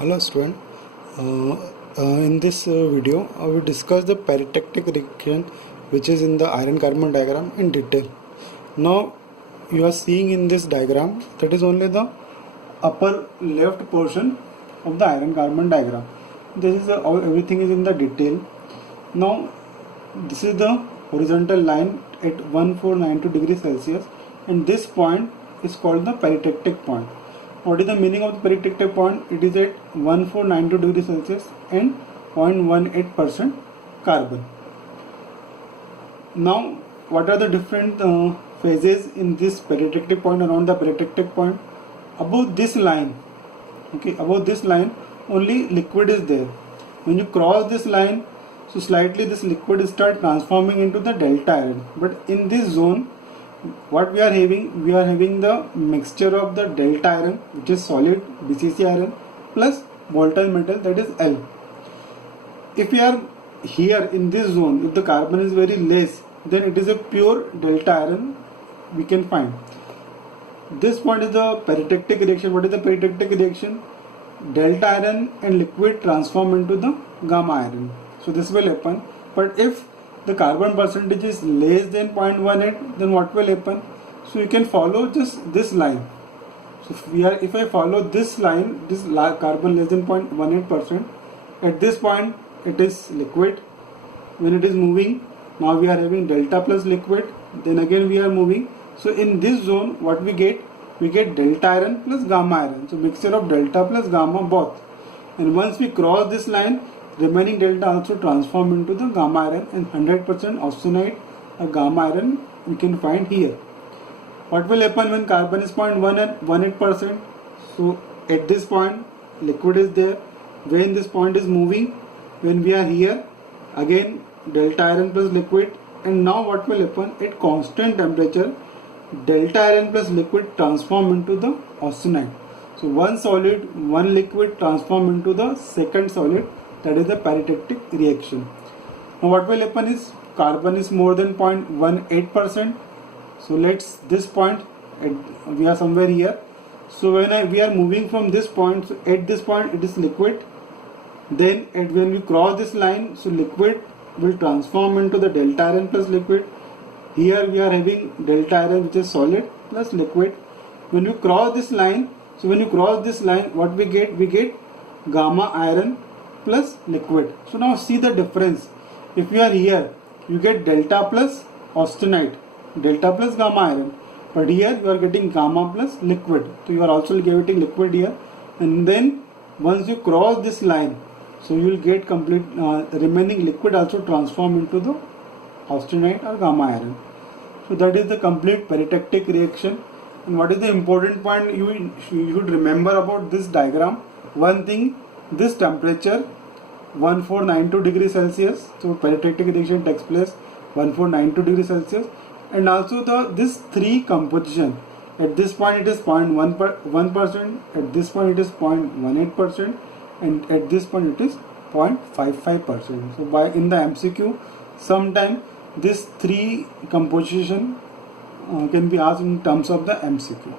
Hello student. In this video I will discuss the peritectic reaction which is in the iron carbon diagram in detail. Now you are seeing in this diagram that is only the upper left portion of the iron carbon diagram. This is everything is in the detail. Now this is the horizontal line at 1492 degrees Celsius, and this point is called the peritectic point. What is the meaning of the peritectic point? It is at 1492 degrees Celsius and 0.18% carbon. Now, what are the different phases in this peritectic point, around the peritectic point? Above this line, above this line only liquid is there. When you cross this line, so slightly this liquid start transforming into the delta iron. But in this zone, what we are having the mixture of the delta iron, which is solid BCC iron, plus volatile metal, that is L. If we are here in this zone, if the carbon is very less, then it is a pure delta iron we can find. This point is the peritectic reaction. What is the peritectic reaction? Delta iron and liquid transform into the gamma iron. So this will happen. But if the carbon percentage is less than 0.18, then what will happen? So you can follow just this line. So if I follow this line, this carbon less than 0.18%, at this point it is liquid. When it is moving, now we are having delta plus liquid, then again we are moving. So in this zone, what we get? We get delta iron plus gamma iron. So mixture of delta plus gamma both. And once we cross this line, remaining delta also transform into the gamma iron, and 100% austenite or gamma iron we can find here. What will happen when carbon is 0.18%? So at this point liquid is there. When this point is moving, when we are here, again delta iron plus liquid, and now what will happen? At constant temperature, delta iron plus liquid transform into the austenite. So one solid, one liquid transform into the second solid. That is the peritectic reaction. Now what will happen is carbon is more than 0.18%. So let's this point, we are somewhere here. So we are moving from this point, so at this point it is liquid. Then when we cross this line, so liquid will transform into the delta iron plus liquid. Here we are having delta iron, which is solid, plus liquid. When we cross this line, so when you cross this line, what we get? We get gamma iron plus liquid. So now see the difference. If you are here, you get delta plus austenite, delta plus gamma iron, but here you are getting gamma plus liquid. So you are also getting liquid here, and then once you cross this line, so you will get complete remaining liquid also transform into the austenite or gamma iron. So that is the complete peritectic reaction. And what is the important point you should remember about this diagram? One thing, this temperature 1492 degrees Celsius, so peritectic reaction takes place 1492 degrees Celsius, and also this 3 composition. At this point it is 0.1%, at this point it is 0.18%, and at this point it is 0.55%. So in the MCQ, sometime this 3 composition can be asked in terms of the MCQ.